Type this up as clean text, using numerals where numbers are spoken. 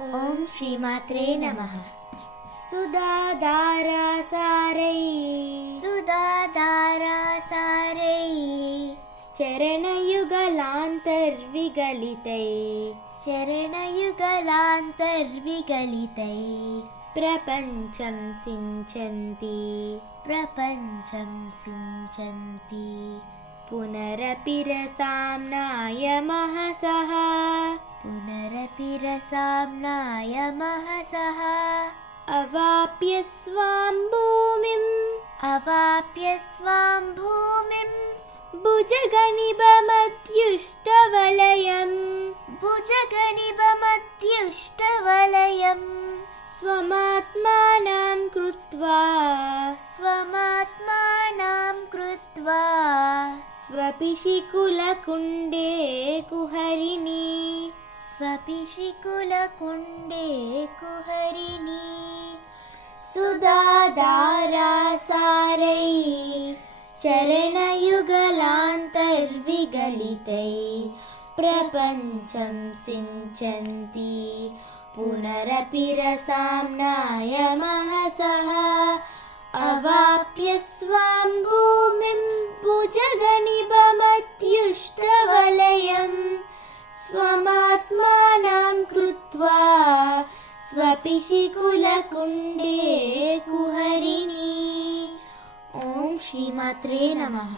ಓಂ ಶ್ರೀಮಾತ್ರೇ ನಮಃ. ಸುಧಾಧಾರಾಸಾರೈ ಸುಧಾಧಾರಾಸಾರೈ ಚರಣಯುಗಲಾಂತರ್ವಿಗಲಿತೈ ಚರಣಯುಗಲಾಂತರ್ವಿಗಲಿತೈ ಪ್ರಪಂಚಂ ಸಿಂಚಂತಿ ಪ್ರಪಂಚಂ ಸಿಂಚಂತಿ ಪುನರಪಿ ರಸಾಮ್ನಾಯ ಮಹಸಃ ಪುನರಪಿ ರಸಾಮ್ನಾಯ ಮಹಸಃ ಅವಾಪ್ಯ ಸ್ವಾಂ ಭೂಮಿಂ ಭುಜಗನಿಭಮತ್ಯುಷ್ಟವಲಯಂ ಭುಜಗನಿಭಮತ್ಯುಷ್ಟವಲಯಂ ಸ್ವಮಾತ್ಮಾನಾಂ ಕೃತ್ವಾ ಸ್ವಪಿಶಿಕುಲಕುಂಡೇ ಕುಹರಿಣಿ ಸ್ವಪಿಶಿಕುಲಕುಂಡೇ ಕುಹರಿಣಿ ಸುಧಾಧಾರಾಸಾರೈ ಚರಣಯುಗಲಾಂತರ್ವಿಗಲಿತೈ ಪ್ರಪಂಚಂ ಸಿಂಚಂತಿ ಪುನರಪಿ ರಸಾಮ್ನಾಯ ಮಹಸಃ ಅವಾಪ್ಯ ಸ್ವಾಂ ಭೂಮಿಂ ಭುಜಗನಿಭಮತ್ಯುಷ್ಟವಲಯಂ ಸ್ವಮಾತ್ಮಾನಾಂ ಕೃತ್ವಾ ಸ್ವಪಿಶಿಕುಲಕುಂಡೇ ಕುಹರಿಣಿ. ಓಂ ಶ್ರೀಮಾತ್ರೇ ನಮಃ.